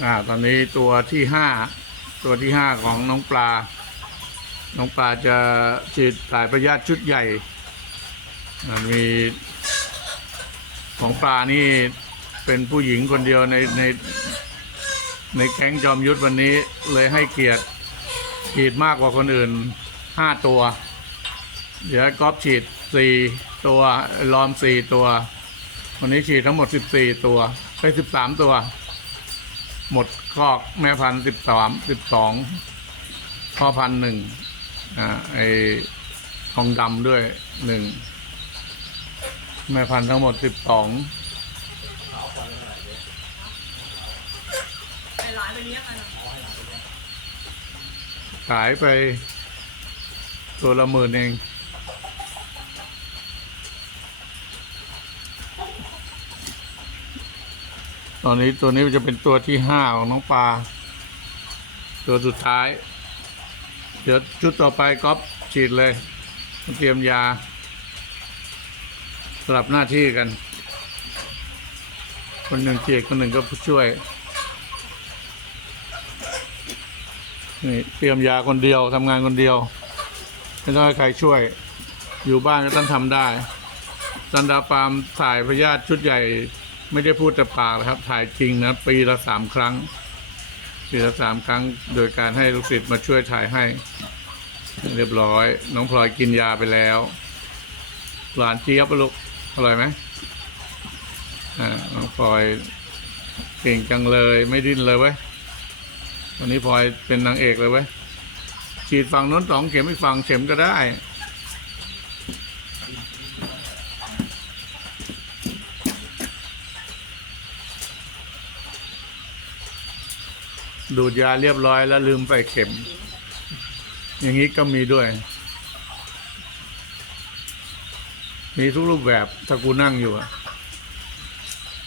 อ่า ตอนนี้ตัวที่ห้าตัวที่ห้าของน้องปลา น้องปลาจะฉีดสายพยาธิชุดใหญ่อ่ามีของปลานี่เป็นผู้หญิงคนเดียวในในในแก๊งจอมยุทธวันนี้เลยให้เกียรติฉีดมากกว่าคนอื่นห้าตัว เดี๋ยวก๊อฟฉีดสี่ตัวลอมสี่ตัว วันนี้ฉีดทั้งหมดสิบสี่ตัวไปสิบสามตัว หมดคอกแม่พันสิบสามสิบสองพ่อพันหนึ่งอ่าไอทองดำด้วยหนึ่งแม่พันทั้งหมดสิบสองขายไปตัวละหมื่นเอง ตอนนี้ตัวนี้จะเป็นตัวที่ห้าของน้องปลา ตัวสุดท้าย เดี๋ยวชุดต่อไปก๊อฟฉีดเลย เตรียมยา สลับหน้าที่กัน คนหนึ่งเฉีดคนหนึ่งก็ผู้ช่วยนี่เตรียมยาคนเดียวทำงานคนเดียว ไม่ต้องให้ใครช่วย อยู่บ้านก็ต้องทำได้ซันดาฟาร์มถ่ายพยาธิชุดใหญ่ ไม่ได้พูดแต่ปากนะครับ ถ่ายจริงนะปีละสามครั้ง ปีละสามครั้ง โดยการให้ลูกศิษย์มาช่วยถ่ายให้ เรียบร้อย น้องพลอยกินยาไปแล้ว หลานเจี๊ยบลูกอร่อยไหมอ่าน้องพลอยเก่งจังเลยไม่ดิ้นเลยเว้ยวันนี้พลอยเป็นนางเอกเลยเว้ยฉีดฝั่งน้นสองเข็มอีกฝั่งเข็มก็ได้ ดูดยาเรียบร้อยแล้วลืมไปเข็ม อย่างนี้ก็มีด้วย มีทุกรูปแบบ ถ้ากูนั่งอยู่อะ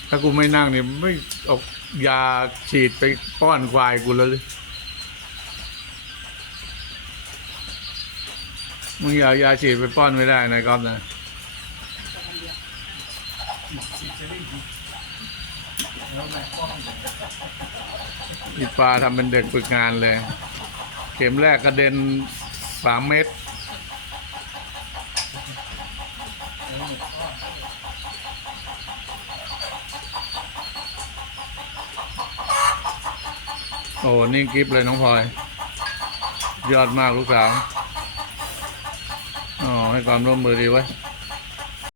ถ้ากูไม่นั่งเนี่ยไม่ออกยาฉีดไปป้อนควายกูเลยมึงอย่ายาฉีดไปป้อนไม่ได้นะก๊อฟนะอี ปลาทำเป็นเด็กฝึกงานเลย เข็มแรกกระเด็นสามเม็ดโอ้นิ่งกิฟเลยน้องพลอย ยอดมากลูกสาว อ๋อ ให้ความร่วมมือดีไว้